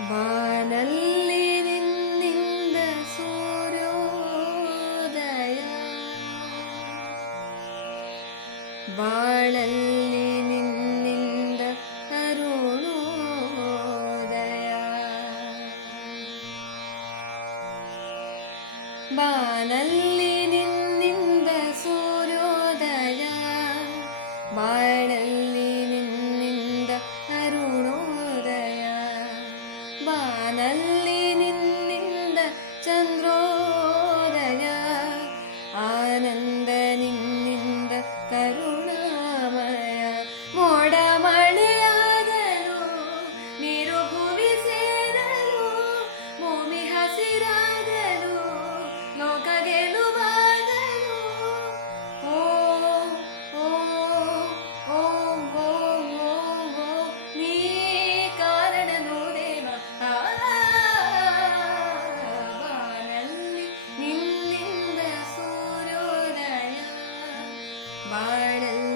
ಬಾನಲ್ಲಿ ನಿನ್ನಿಂದ ಸೂರ್ಯೋದಯ, ಬಾಳಲ್ಲಿ ನಿನ್ನಿಂದ ಅರುಣೋದಯ. ಬಾನಲ್ಲಿ ನಿನ್ನಿಂದ ಸೂರ್ಯೋದಯ, ಬಾಳಲ್ಲಿ ನಿನ್ನಿಂದ ಅರುಣೋದಯ. ಬಾನಲ್ಲಿ ನಿನ್ನಿಂದ ಚಂದ್ರೋದಯ, ಆನಂದ ನಿನ್ನಿಂದ ಕರುಣಾಮಯ. ಮೋಡ ಮಳೆಯಾಗಲು, ನೀರು ಭೂಮಿ ಸೇರಲು, ಭೂಮಿ ಹಸಿರಾಗಲು, ಲೋಕ ಗೆಲುವಾಗಲು. ಓಂ ಓಂ ಓಂ ಓಂ ಓಂ ಓಂ ನೀ ಕಾರಣನು ದೇವ. ಬಾನಲ್ಲಿ ನಿನ್ನಿಂದ ಸೂರ್ಯೋದಯ, ಬಾಳಲ್ಲಿ